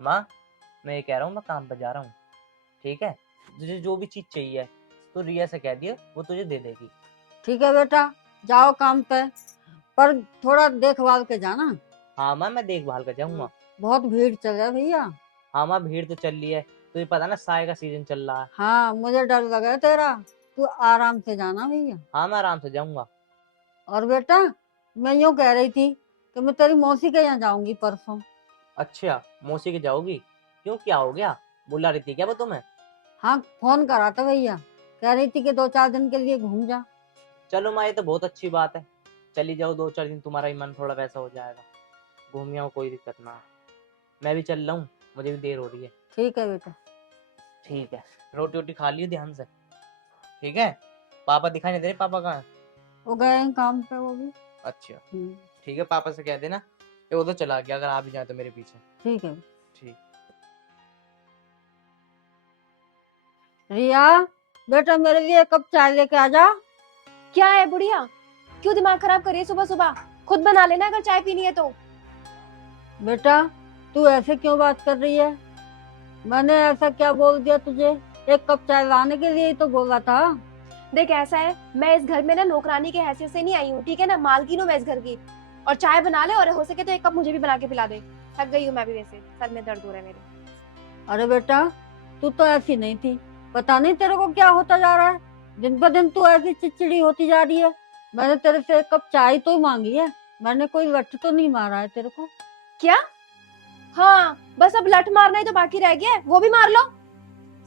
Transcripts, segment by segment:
माँ, मैं ये कह रहा हूँ मैं काम पर जा रहा हूँ, ठीक है? तुझे जो भी चीज चाहिए तो रिया से कह दिए, वो तुझे दे देगी। ठीक है बेटा, जाओ काम पे, पर थोड़ा देखभाल के जाना। हाँ माँ, मैं देखभाल कर जाऊंगा। बहुत भीड़ चल रहा है भैया। हाँ माँ, भीड़ तो चल रही है, तुझे पता ना साय का सीजन चल रहा है। हाँ, मुझे डर लगा है तेरा। तू आराम से जाना भैया। हाँ, मैं आराम से जाऊंगा। और बेटा, मैं यूँ कह रही थी कि मैं तेरी मौसी के यहाँ जाऊंगी परसों। अच्छा, मौसी के जाओगी? क्यों, क्या हो गया? बुला रही थी क्या वो तुम्हें? हाँ, फोन करा था भैया, कह रही थी कि 2-4 दिन के लिए घूम जा। चलो माँ, ये तो बहुत अच्छी बात है। चली जाओ, 2-4 दिन तुम्हारा ही मन थोड़ा वैसा हो जाएगा। घूम आओ, कोई दिक्कत ना है। मैं भी चल रहा हूँ, मुझे भी देर हो रही है। ठीक है बेटा। ठीक है, रोटी वोटी खा लियो ध्यान से, ठीक है? पापा दिखाई नहीं दे रहे, पापा कहाँ हैं? वो गए हैं काम पे वो भी। अच्छा, ठीक है, पापा से कह देना ये वो तो चला गया, अगर आप भी जाए तो मेरे पीछे। ठीक है। ठीक। रिया, बेटा मेरे लिए 1 कप चाय लेके आ जा। क्या है बुढ़िया, क्यों दिमाग खराब कर रही है सुबह सुबह? खुद बना लेना अगर चाय पीनी है तो। बेटा, तू ऐसे क्यों बात कर रही है? मैंने ऐसा क्या बोल दिया तुझे? 1 कप चाय लाने के लिए ही तो बोला था। देख ऐसा है, मैं इस घर में ना नौकरानी के हैसियत से नहीं आई हूँ, ठीक है ना? मालकिन हूँ मैं इस घर की। और चाय बना ले, और हो सके तो 1 कप मुझे भी बना के पिला दे। थक गई हूँ मैं भी, वैसे सर में दर्द हो रहा है मेरे। अरे बेटा, तू तो ऐसी नहीं थी, पता नहीं तेरे को क्या होता जा रहा है। दिन ब दिन तू ऐसी चिड़चिड़ी होती जा रही है। मैंने तेरे से 1 कप चाय तो मांगी है, मैंने कोई लठ तो नहीं मारा है तेरे को। क्या? हाँ, बस अब लठ मारना ही तो बाकी रह गया है, वो भी मार लो।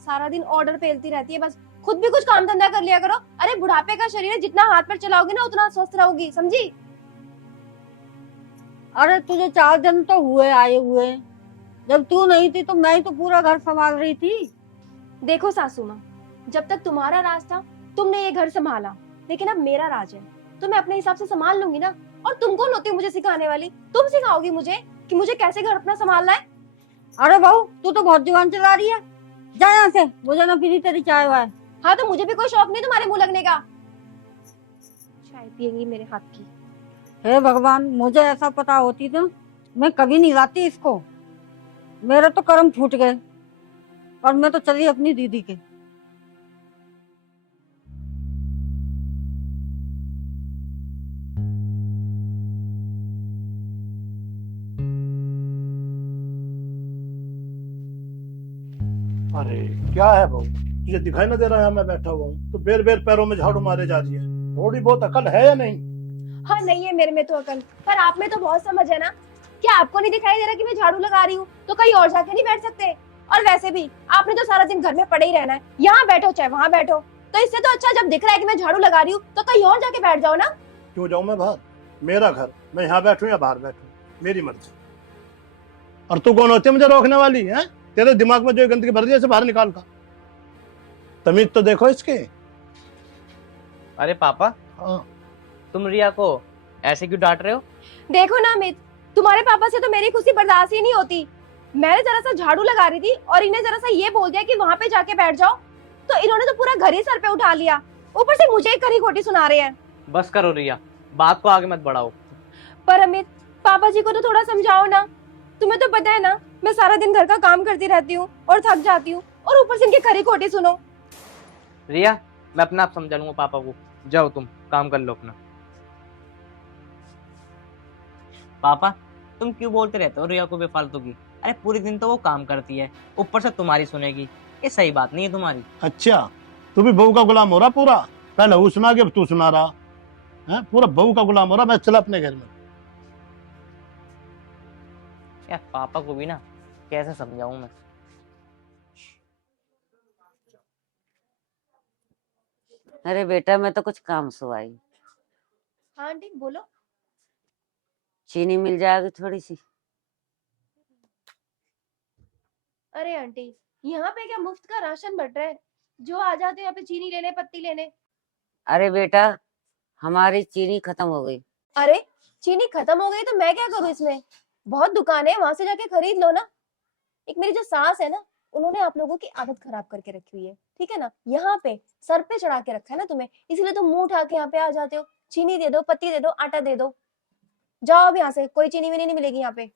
सारा दिन ऑर्डर पेलती रहती है, बस खुद भी कुछ काम धंधा कर लिया करो। अरे बुढ़ापे का शरीर है, जितना हाथ पर चलाओगी ना उतना स्वस्थ रहोगी, समझी? अरे तुझे 4 दिन तो हुए आए हुए, जब तू नहीं थी तो मैं ही तो पूरा घर संभाल रही थी। देखो सासू माँ, जब तक तुम्हारा राज था तुमने ये घर संभाला, लेकिन अब मेरा राज है तो मैं अपने हिसाब से संभाल लूंगी ना। और तुम कौन होती हो मुझे सिखाने वाली? तुम सिखाओगी मुझे कि मुझे कैसे घर अपना संभालना है? अरे बहू, तू तो बहुत जुबान चला रही है, जा यहाँ से, मुझे ना पीनी तेरी चाय वाय। हाँ, तो मुझे भी कोई शौक नहीं तुम्हारे मुंह लगने का। चाय पियेंगी मेरे हाथ की। हे भगवान, मुझे ऐसा पता होती तो मैं कभी नहीं लाती इसको। मेरे तो कर्म फूट गए, और मैं तो चली अपनी दीदी के। अरे क्या है बहू, तुझे दिखाई ना दे रहा है मैं बैठा हुआ हूँ तो बेर बेर पैरों में झाड़ू मारे जा रही है। थोड़ी बहुत अकल है या नहीं? हाँ, नहीं है मेरे में तो अकल, पर आप में तो बहुत समझ है ना। क्या आपको नहीं दिखाई दे रहा कि मैं झाड़ू लगा रही हूँ? तो कहीं और जाके नहीं बैठ सकते? और वैसे भी आपने तो सारा दिन घर में पड़े ही रहना है, यहाँ बैठो चाहे वहाँ बैठो। तो इससे तो अच्छा जब दिख रहा है कि मैं झाड़ू लगा रही हूँ तो कहीं और जाके बैठ जाओ ना। क्यों जाऊं मैं बाहर? मेरा घर, मैं यहाँ बैठूं या बाहर बैठूं, मेरी मर्जी। और तू कौन होती है मुझे रोकने वाली है? तेरे दिमाग में जो गंदगी भर दिया बाहर निकाल का। तमीज तो देखो इसके। अरे पापा, हाँ, तुम रिया को ऐसे क्यों डांट रहे हो? देखो ना अमित, तुम्हारे पापा से तो मेरी खुशी बर्दाश्त ही नहीं होती। मैंने जरा सा झाड़ू लगा रही थी और इन्हें जरा सा ये बोल दिया कि वहां पे जाके बैठ जाओ, तो इन्होंने तो पूरा घर ही सर पे उठा लिया। ऊपर से मुझे खरी खोटी सुना रहे हैं। बस करो रिया, बात को आगे मत बढ़ाओ। पर अमित, पापा जी को तो थोड़ा समझाओ ना। तुम्हें तो पता है ना, मैं सारा दिन घर का काम करती रहती हूँ और थक जाती हूँ, और ऊपर से इनकी खरी खोटी सुनो। रिया, मैं अपना आप समझा लूंगा पापा को। जाओ तुम काम कर लो अपना। पापा, तुम क्यों बोलते रहते हो रिया को बेफालतू की? अरे पूरी दिन तो वो काम करती है, ऊपर से तुम्हारी सुनेगी, ये सही बात नहीं है तुम्हारी। अच्छा, तू भी बहू का गुलाम हो रहा पूरा? पहले वो सुना के अब तू सुना रहा है, पूरा बहू का गुलाम हो रहा। मैं चला अपने घर में। यार पापा को भी ना कैसे समझाऊं मैं। अरे बेटा, मैं तो कुछ काम से आई। हाँ आंटी बोलो। चीनी मिल जाएगी थोड़ी सी? अरे आंटी, यहाँ पे क्या मुफ्त का राशन बट रहा है? जो आ जाते हैं यहाँ पे चीनी लेने, पत्ती लेने। अरे बेटा, हमारी चीनी खत्म हो गई। अरे चीनी खत्म हो गई तो मैं क्या करूँ इसमें? बहुत दुकान है, वहां से जाके खरीद लो ना। एक मेरी जो सास है ना, उन्होंने आप लोगों की आदत खराब करके रखी हुई है, ठीक है ना? यहाँ पे सर पे चढ़ा के रखा है ना तुम्हें, इसीलिए तुम मुंह उठा के यहाँ पे आ जाते हो। चीनी दे दो, पत्ती दे दो, आटा दे दो। जाओ अब यहाँ से, कोई चीनी विनी नहीं मिलेगी यहाँ पे।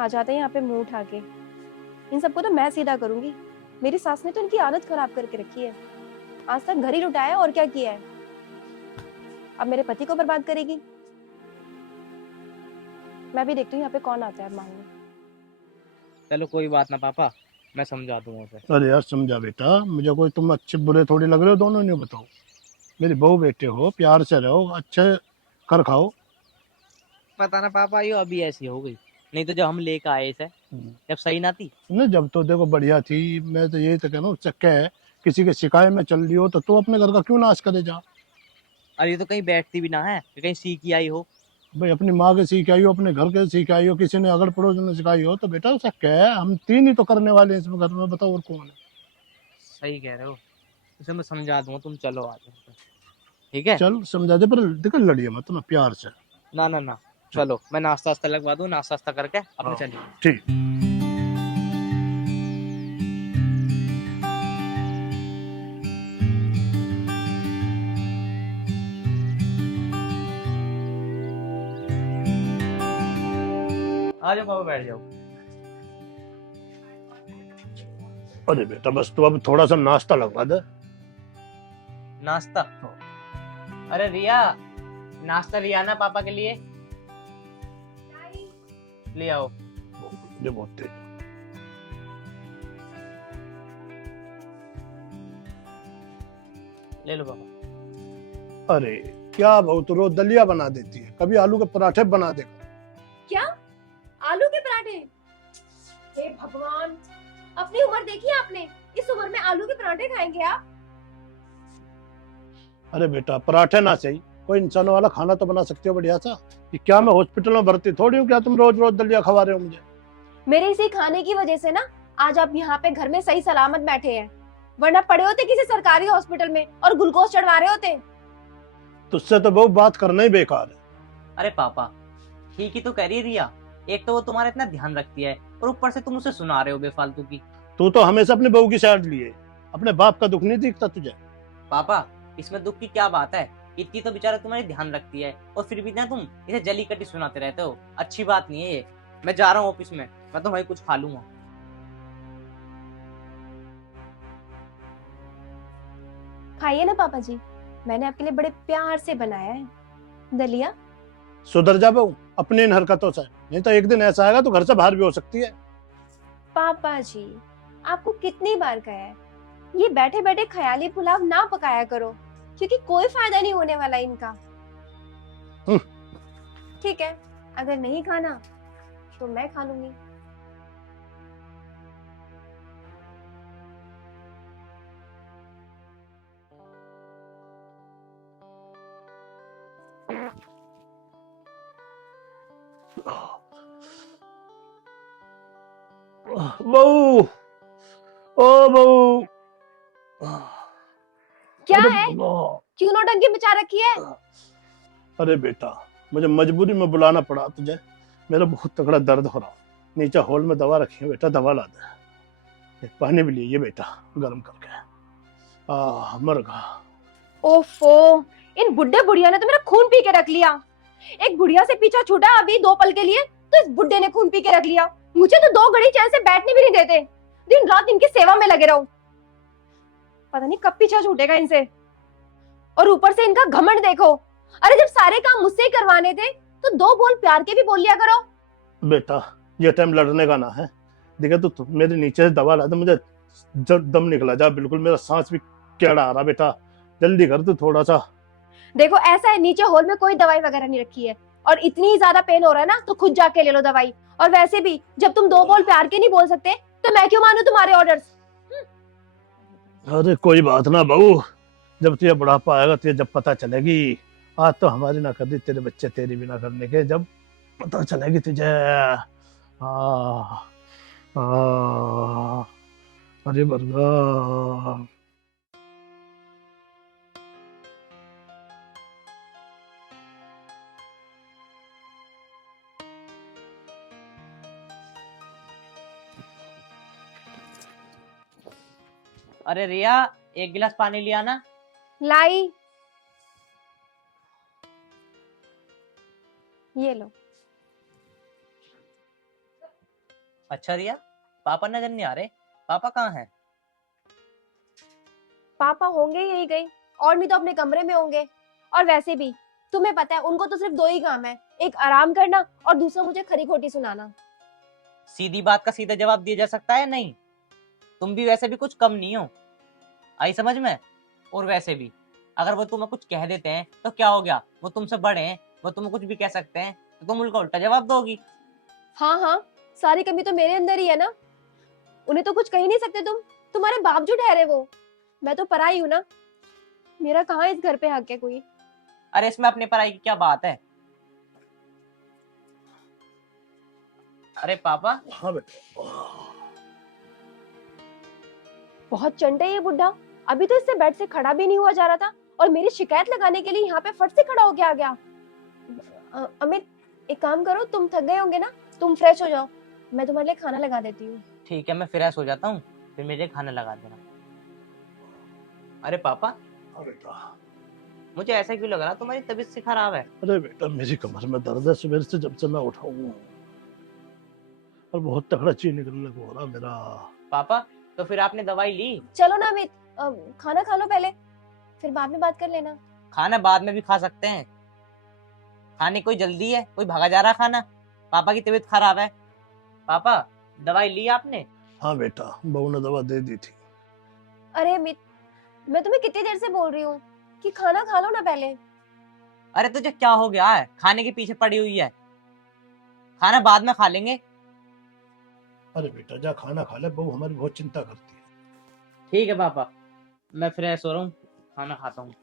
आ जाते हैं यहाँ पे मुंह उठा के। इन सबको तो मैं सीधा करूंगी। मेरी सास ने तो इनकी आदत खराब करके रखी है। आज तक घर ही लुटाया और क्या किया है, अब मेरे पति को बर्बाद करेगी। मैं भी देखती हूँ यहाँ पे कौन आता है मांगने। चलो कोई बात ना पापा, मैं समझा दूंगा उसे। अरे यार समझा बेटा, मुझे कोई तुम अच्छे बुरे थोड़ी लग रहे हो दोनों ने, बताओ। मेरी बहू बेटे हो, प्यार से रहो, अच्छे कर खाओ। पता ना पापा, ये अभी ऐसी हो गई, नहीं तो जब हम लेकर आए इसे जब सही ना थी। नहीं जब तो देखो बढ़िया थी। मैं तो यही तो कह रहा हूँ, चक्के है किसी के शिकायत में चल रही हो तो तू अपने घर का क्यों नाश करे जा। अरे ये तो कहीं बैठती भी ना है कि कहीं सीख ही आई हो। भाई अपनी माँ के सीख आई हो, अपने घर के सीख आई हो, किसी ने अगल पड़ोस ने सिखाई हो तो बेटा चक्के है। हम तीन ही तो करने वाले हैं इसमें घर में, बताओ और कौन है। सही कह रहे हो, उसे मैं समझा दूंगा, तुम चलो आ जाओ। ठीक है। चल समझा दे, पर देखो लड़िए मत ना, प्यार से। ना ना ना, चलो मैं नाश्ता वास्ता लगवा दूं, नाश्ता वास्ता करके अपने हाँ। चलिए। ठीक। आ जाओ पापा, बैठ जाओ। अरे बेटा बस तू अब थोड़ा सा नाश्ता लगवा दे। नाश्ता? अरे रिया, नाश्ता रिया ना पापा के लिए ले आओ। ये बहुत तेज। ले लो पापा। अरे क्या बहू, तू रोज दलिया बना देती है, कभी आलू के पराठे बना दे। क्या आलू के पराठे? हे भगवान, अपनी उम्र देखी है आपने? इस उम्र में आलू के पराठे खाएंगे आप? अरे बेटा पराठे ना सही, कोई इंसानों वाला खाना तो बना सकते हो बढ़िया सा। ये क्या मैं हॉस्पिटल में भर्ती थोड़ी हूँ, क्या तुम रोज रोज दलिया खवा रहे हो मुझे। मेरे इसी खाने की वजह से ना आज आप यहाँ पे घर में सही सलामत बैठे हैं, वरना पड़े होते किसी सरकारी हॉस्पिटल में और ग्लूकोज चढ़वा रहे होते। तुझसे तो बहुत बात करना ही बेकार है। अरे पापा ठीक ही तो कह रही है रिया, एक तो वो तुम्हारा इतना ध्यान रखती है और ऊपर से तुम उसे सुना रहे हो बेफालतू की। तू तो हमेशा अपनी बहू की साइड लिए, अपने बाप का दुख नहीं दिखता तुझे। पापा इसमें दुख की क्या बात है, इतनी तो बेचारा तुम्हारी ध्यान रखती है और फिर भी ना तुम इसे जली कटी सुनाते रहते हो। अच्छी बात नहीं है ये। मैं जा रहा हूँ ऑफिस में, मैं तो वहीं कुछ खा लूंगा। खाइए ना पापा जी, मैंने आपके लिए बड़े प्यार से बनाया है दलिया। सुधर जा बहू अपनी इन हरकतों से, नहीं तो एक दिन ऐसा आएगा तो घर से बाहर भी हो सकती है। पापा जी आपको कितनी बार कहा है, ये बैठे बैठे ख्याली पुलाव ना पकाया करो, क्योंकि कोई फायदा नहीं होने वाला इनका। ठीक है, अगर नहीं खाना तो मैं खा लूंगी। बहू, ओ बहू। क्या अरे है, बाबा। क्यों नौटंकी मचा रखी है? अरे बेटा मुझे मजबूरी में बुलाना पड़ा तुझे, मेरा बहुत तगड़ा दर्द हो रहा। नीचे हॉल में दवा रखी है बेटा, दवा ला दे। एक पानी भी लीजिए बेटा गर्म करके। मर गया। ओफो, इन बुड्ढे बुढ़िया ने तो मेरा खून पी के रख लिया। एक बुढ़िया से पीछा छूटा अभी 2 पल के लिए, तो इस बुड्ढे ने खून पी के रख लिया। मुझे तो 2 घड़ी चैन से बैठने भी नहीं देते, दिन रात इनकी सेवा में लगे रहो। पता नहीं कब पीछा छूटेगा इनसे। और ऊपर से इनका घमंड देखो। अरे जब सारे काम मुझसे ही करवाने थे तो 2 बोल प्यार के भी बोल लिया करो। बेटा ये टाइम लड़ने का ना है। देखा तो मेरे नीचे से दवा ला दे, मुझे दम निकला जा, बिल्कुल मेरा सांस भी टेढ़ा आ रहा। बेटा जल्दी कर तू थोड़ा सा। देखो ऐसा है, नीचे हॉल में कोई दवाई वगैरह नहीं रखी है, और इतनी ज्यादा पेन हो रहा है ना तो खुद जाके ले लो दवाई। और वैसे भी जब तुम 2 बोल प्यार के नहीं बोल सकते तो मैं क्यों मानूं तुम्हारे ऑर्डर्स। अरे कोई बात ना बहू, जब तुझे बुढ़ापा आएगा तुझे जब पता चलेगी। आज तो हमारी ना कर दी, तेरे बच्चे तेरी भी ना करने के, जब पता चलेगी तुझे। अरे बरगा। अरे रिया, एक गिलास पानी लिया ना। लाई, ये लो। अच्छा रिया, पापा नजर नहीं आ रहे, पापा कहाँ हैं? पापा होंगे यही गई, और नहीं तो अपने कमरे में होंगे। और वैसे भी तुम्हें पता है उनको तो सिर्फ दो ही काम है, एक आराम करना और दूसरा मुझे खरी खोटी सुनाना। सीधी बात का सीधा जवाब दिया जा सकता है नहीं? तुम भी वैसे भी कुछ कम नहीं हो, आई समझ में? और वैसे भी अगर वो तुम्हें कुछ कह देते हैं तो क्या हो गया, वो तुमसे बड़े हैं, वो तुम्हें कुछ भी कह सकते हैं तो तुम उनका उल्टा जवाब दोगी। हाँ हाँ, सारी कमी तो मेरे अंदर ही है ना, उन्हें तो कुछ कह ही नहीं सकते तुम, तुम्हारे बाप जो ठहरे वो। मैं तो पराई हूँ ना, मेरा कहाँ इस घर पे हक है कोई। अरे इसमें अपने पराई की क्या बात है? अरे पापा, हाँ बेटा। बहुत चंटा है ये बुढ़ा, अभी तो इससे बेड से खड़ा भी नहीं हुआ जा रहा था और मेरी शिकायत लगाने के लिए यहाँ पे फट से खड़ा होके आ गया। अमित, एक काम करो, तुम थक गए होंगे ना, तुम फ्रेश हो जाओ, मैं तुम्हारे लिए खाना लगा देती हूँ। ठीक है, मैं फ्रेश हो जाता हूँ, फिर मेरे लिए खाना लगा देना। अरे पापा, हाँ बेटा। मुझे ऐसा क्यों लग रहा तुम्हारी तबीयत सी खराब है? अरे बेटा, मेरी कमर में दर्द है सुबह से, जब से मैं उठा हूँ, और बहुत तगड़ा चीज निकलने को हो रहा मेरा। पापा, तो फिर आपने दवाई ली? चलो ना अमित, खाना खा लो पहले, फिर बाद में बात कर लेना। खाना बाद में भी खा सकते हैं, खाने कोई जल्दी है, कोई भागा जा रहा खाना? पापा की तबीयत खराब है। पापा, दवाई ली आपने? हाँ बेटा, बहू ने दवा दे दी थी। अरे अमित, मैं तुम्हें कितनी देर से बोल रही हूँ कि खाना खा लो ना पहले। अरे तुझे क्या हो गया है, खाने के पीछे पड़ी हुई है, खाना बाद में खा लेंगे। अरे बेटा जा खाना खा ले, बहू हमारी बहुत चिंता करती है। ठीक है पापा, मैं फ्रेश हो रहा हूँ, खाना खाता हूँ।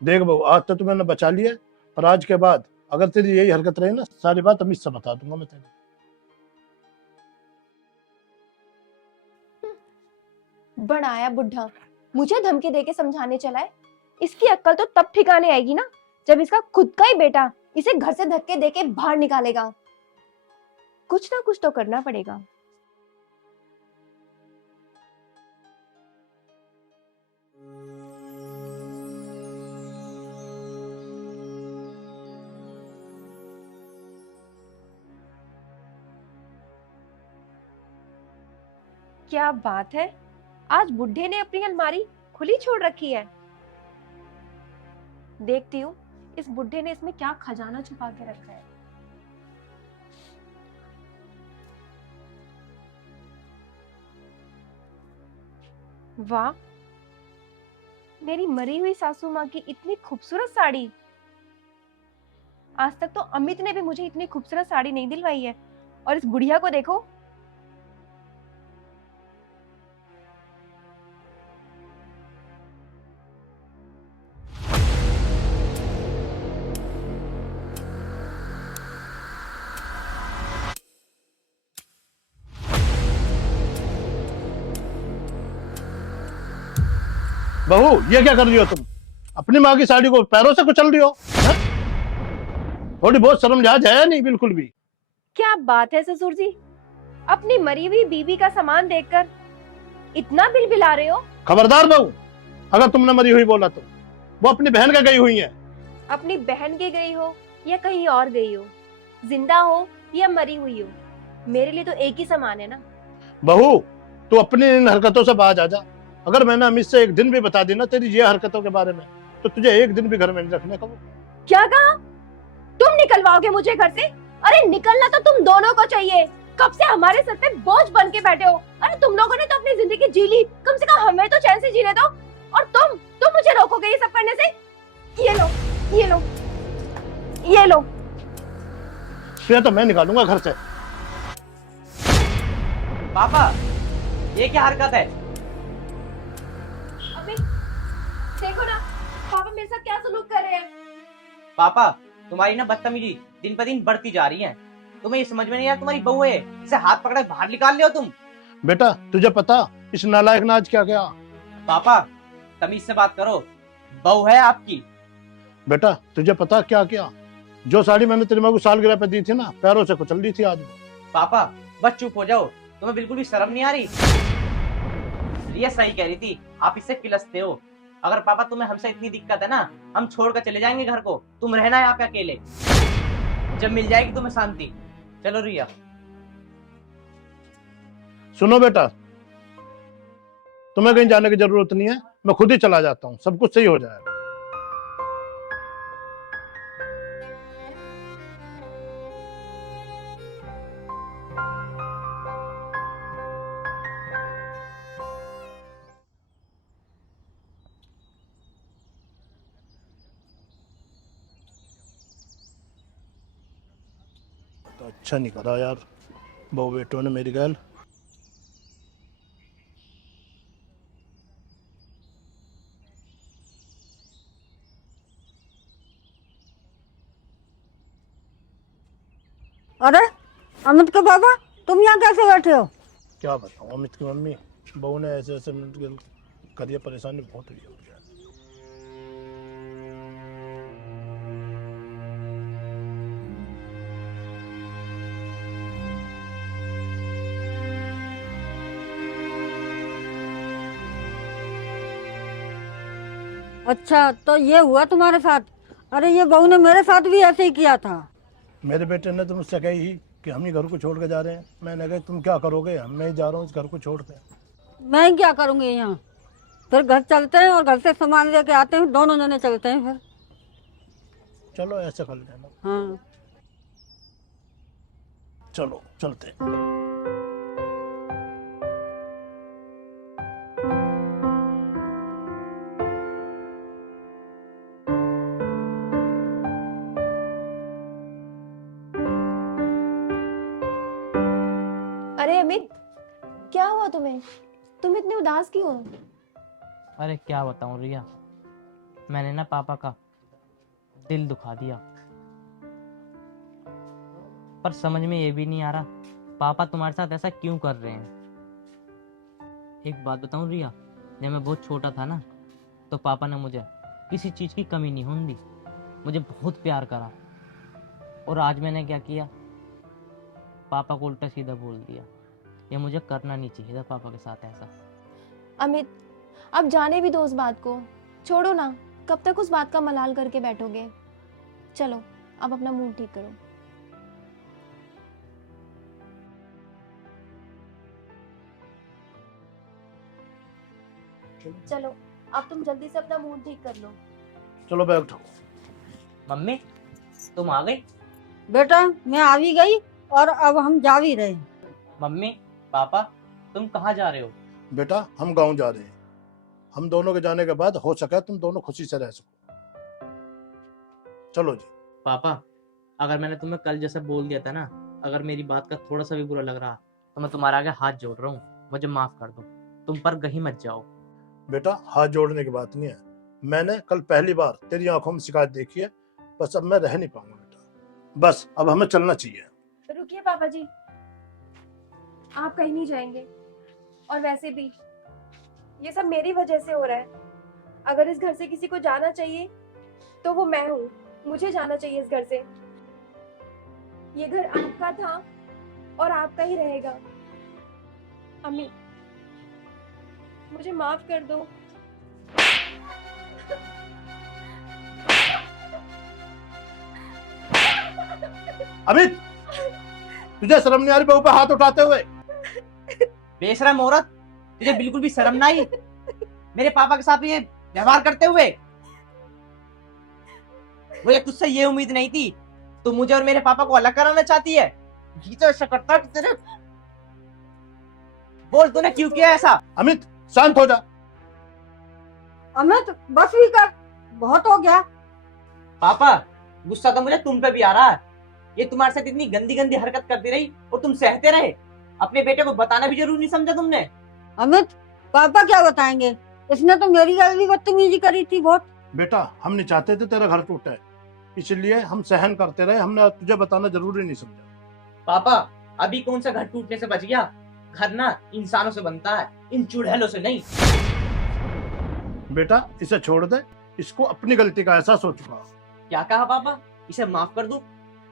देख बहू, आज तो मैंने बचा लिया, पर आज के बाद अगर तेरी यही हरकत रही ना, सारी बात अमित से बता दूंगा मैं तेरी। बड़ा आया बुढ़ा, मुझे धमकी देके समझाने चला है। इसकी अक्ल तो तब ठिकाने आएगी ना जब इसका खुद का ही बेटा इसे घर से धक्के देके बाहर निकालेगा। कुछ ना कुछ तो करना पड़ेगा। क्या बात है, आज बुढ़े ने अपनी अलमारी खुली छोड़ रखी है। देखती हूँ इस बुढ़े ने इसमें क्या खजाना छुपा के रखा है। वाह, मेरी मरी हुई सासू माँ की इतनी खूबसूरत साड़ी। आज तक तो अमित ने भी मुझे इतनी खूबसूरत साड़ी नहीं दिलवाई है, और इस बुढ़िया को देखो। बहू ये क्या कर रही हो तुम? अपनी माँ की साड़ी को पैरों से कुचल रही हो? हैं? थोड़ी बहुत शर्म लिहाज है नहीं बिल्कुल भी? क्या बात है ससुर जी, अपनी मरी हुई बीवी का सामान देखकर इतना बिलबिला रहे हो। खबरदार बहू, अगर तुमने मरी हुई बोला तो वो अपनी बहन का गई हुई है। अपनी बहन के गई हो या कहीं और गई हो, जिंदा हो या मरी हुई हो, मेरे लिए तो एक ही समान है ना। बहू तू अपनी इन हरकतों से बाज आ जा। अगर मैंने अमित से एक दिन भी बता दी ना तेरी ये हरकतों के बारे में, तो तुझे एक दिन भी घर में नहीं रखने का। क्या कहा? तुम निकलवाओगे मुझे घर से? अरे निकलना तो तुम दोनों को चाहिए, कब से हमारे सर पे बोझ बन के बैठे हो। अरे तुम लोगों ने तो अपनी जिंदगी जी ली, कम से कम हमें तो चैन से जीने दो। और तुम मुझे रोकोगे ये सब करने से? ये लो, ये लो, ये लो। फिर तो मैं निकालूंगा घर से। पापा, ये क्या हरकत है? अबे देखो ना, पापा मेरे साथ क्या सलूक कर रहे हैं। पापा, तुम्हारी ना बदतमीजी दिन पर दिन बढ़ती जा रही है। तुम्हें ये समझ में नहीं आया तुम्हारी बहू है, इसे हाथ पकड़े बाहर निकाल लियो तुम। बेटा तुझे पता इस नालायक ने आज क्या किया? पापा, तमीज से बात करो, बहू है आपकी। बेटा तुझे पता क्या किया? जो साड़ी मैंने तेरी माँ को सालगिरह पे दी थी ना, पैरों से कुचल दी थी आज। पापा बस चुप हो जाओ, तुम्हें बिल्कुल भी शर्म नहीं आ रही? रिया सही कह रही थी, आप इससे किलसते हो। अगर पापा तुम्हें हमसे इतनी दिक्कत है ना, हम छोड़कर चले जाएंगे घर को, तुम रहना यहाँ पे अकेले, जब मिल जाएगी तुम्हें शांति। चलो रिया। सुनो बेटा, तुम्हें कहीं जाने की जरूरत नहीं है, मैं खुद ही चला जाता हूँ, सब कुछ सही हो जाएगा। तो अच्छा नहीं करा यार बहू बेटों ने मेरी गैल। अरे अमित के पापा, तुम यहाँ कैसे बैठे हो? क्या बताऊँ अमित की मम्मी, बहू ने ऐसे ऐसे करिए, परेशानी बहुत हुई है मुझे। अच्छा, तो ये हुआ तुम्हारे साथ? अरे ये बहू ने मेरे साथ भी ऐसे ही किया था। मेरे बेटे ने तो मुझसे कही ही कि हम ही घर को छोड़ के जा रहे हैं। मैंने कहा तुम क्या करोगे, मैं ही जा रहा हूँ इस घर को छोड़ के। मैं क्या करूंगी यहाँ? फिर घर चलते हैं और घर से सामान लेके आते हैं, दोनों जने चलते हैं फिर। चलो ऐसा कर लेना। हाँ चलो चलते हैं। अरे अमित, क्या हुआ तुम्हें? तुम इतने उदास क्यों हो? अरे क्या बताऊं रिया, मैंने ना पापा का दिल दुखा दिया। पर समझ में ये भी नहीं आ रहा पापा तुम्हारे साथ ऐसा क्यों कर रहे हैं। एक बात बताऊं रिया, जब मैं बहुत छोटा था ना, तो पापा ने मुझे किसी चीज की कमी नहीं होने दी, मुझे बहुत प्यार करा। और आज मैंने क्या किया, पापा को उल्टा सीधा बोल दिया। ये मुझे करना नहीं चाहिए था पापा के साथ ऐसा। अमित, अब जाने भी दो उस बात को, छोड़ो ना। कब तक उस बात का मलाल करके बैठोगे? चलो अब अपना मूड ठीक करो। चलो अब तुम जल्दी से अपना मूड ठीक कर लो। चलो बैग उठाओ। मम्मी तुम आ गई? बेटा, मैं आ भी गई और अब हम जा भी रहे हैं। मम्मी पापा तुम कहाँ जा रहे हो? बेटा हम गांव जा रहे हैं, हम दोनों के जाने के बाद हो सके तुम दोनों खुशी से रह सको। चलो जी। पापा अगर मैंने तुम्हें कल जैसा बोल दिया था ना, अगर मेरी बात का थोड़ा सा भी बुरा लग रहा तो मैं तुम्हारे आगे हाथ जोड़ रहा हूँ, मुझे माफ कर दो। तुम पर कहीं मत जाओ। बेटा हाथ जोड़ने की बात नहीं है, मैंने कल पहली बार तेरी आंखों में शिकायत देखी है, बस अब मैं रह नहीं पाऊंगा बेटा, बस अब हमें चलना चाहिए। रुकिए पापा जी, आप कहीं नहीं जाएंगे। और वैसे भी ये सब मेरी वजह से हो रहा है। अगर इस घर से किसी को जाना चाहिए तो वो मैं हूँ, मुझे जाना चाहिए इस घर से। ये घर आपका था और आपका ही रहेगा। अम्मी मुझे माफ कर दो। अमित तुझे शर्म नहीं आ रही बहू पे हाथ उठाते हुए? बेशरम औरत, तुझे बिल्कुल भी शर्म ना आई मेरे पापा के साथ ये व्यवहार करते हुए? मुझे तुझसे ये उम्मीद नहीं थी, तू मुझे और मेरे पापा को अलग कराना चाहती है। ये तो ऐसा करता है कि तेरे... बोल तूने क्यों किया ऐसा? अमित शांत हो जा। अमित बस भी कर, बहुत हो गया। पापा गुस्सा तो मुझे तुम पे भी आ रहा है। ये तुम्हारे साथ इतनी गंदी गंदी हरकत करती रही और तुम सहते रहे। अपने बेटे को बताना भी जरूरी नहीं समझा तुमने? अमित पापा क्या बताएंगे, इसने तो मेरी गल भी बदतमीजी करी थी बहुत। बेटा हम नहीं चाहते थे तेरा घर टूटे, इसलिए हम सहन करते रहे, हमने तुझे बताना जरूरी नहीं समझा। पापा अभी कौन सा घर टूटने से बच गया? घर ना इंसानों से बनता है, इन चुड़ैलों से नहीं। बेटा इसे छोड़ दे, इसको अपनी गलती का एहसास हो चुका। क्या कहा पापा? इसे माफ कर दूं?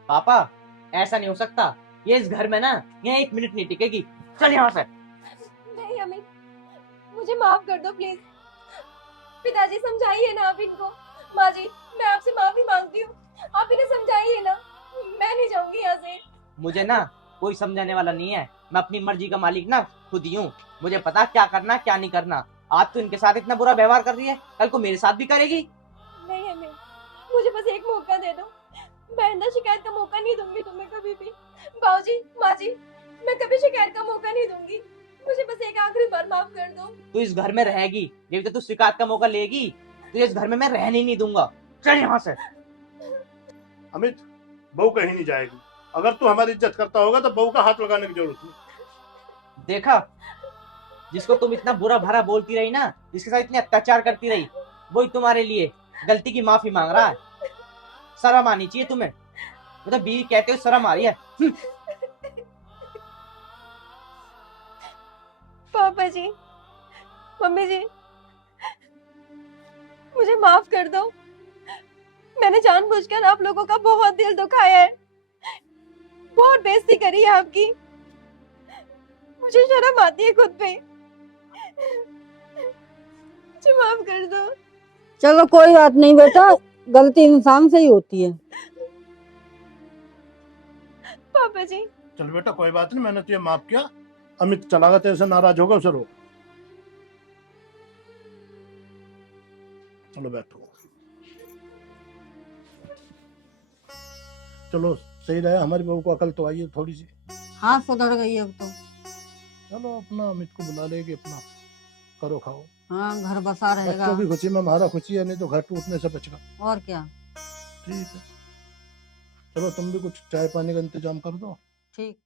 पापा ऐसा नहीं हो सकता, ये इस घर में ना यहाँ 1 मिनट नहीं टिकेगी। चल यहाँ से। नहीं अमित, मुझे माफ कर दो प्लीज। पिताजी समझाइए ना आप इनको। माँ जी मैं आपसे माफी मांगती हूँ, आप इन्हें समझाइए ना, मैं नहीं जाऊंगी यहाँ से। मुझे ना कोई समझाने वाला नहीं है, मैं अपनी मर्जी का मालिक ना खुद ही हूँ। मुझे पता क्या करना क्या नहीं करना। आज तो इनके साथ इतना बुरा व्यवहार कर रही है, कल को मेरे साथ भी करेगी। नहीं अमित, मुझे बस एक मौका दे दो, मैं अंदर शिकायत का मौका नहीं दूंगी तुम्हें कभी भी। बाबूजी माँ जी मैं कभी शिकायत का मौका नहीं दूंगी, मुझे बस एक आखिरी बार माफ कर दो। तू इस घर में रहेगी, जब तक तू शिकायत का मौका लेगी तो इस घर में मैं रहने ही नहीं दूंगा। चल यहाँ से। अमित, बहू कहीं नहीं जाएगी। अगर तू हमारी इज्जत करता होगा तो बहू का हाथ लगाने की जरूरत नहीं। देखा, जिसको तुम इतना बुरा भरा बोलती रही ना, जिसके साथ इतने अत्याचार करती रही, वही तुम्हारे लिए गलती की माफी मांग रहा है। शर्म आनी चाहिए तुम्हें, मतलब बीवी कहते हो शर्म आ रही है। पापा जी, मम्मी जी, मुझे माफ कर दो। मैंने जानबूझकर आप लोगों का बहुत दिल दुखाया है, बहुत बेइज्जती करी है आपकी, मुझे शर्म आती है खुद पे, मुझे माफ कर दो। चलो कोई बात नहीं बेटा, गलती इंसान से ही होती है। पापा जी चल बेटा कोई बात नहीं, मैंने तुझे माफ किया। अमित चला गया, तेरे से नाराज होगा उसे रोक। चलो बैठो। चलो सही रहा, हमारी बहू को अकल तो आई है थोड़ी सी। हाँ सुधर गई अब तो। चलो अपना अमित को बुला लेगी, अपना करो खाओ। हाँ घर बसा रहेगा। बच्चों की खुशी में हमारा खुशी है, नहीं तो घर टूटने से बचेगा। और क्या। ठीक है, चलो तुम भी कुछ चाय पानी का इंतजाम कर दो। ठीक।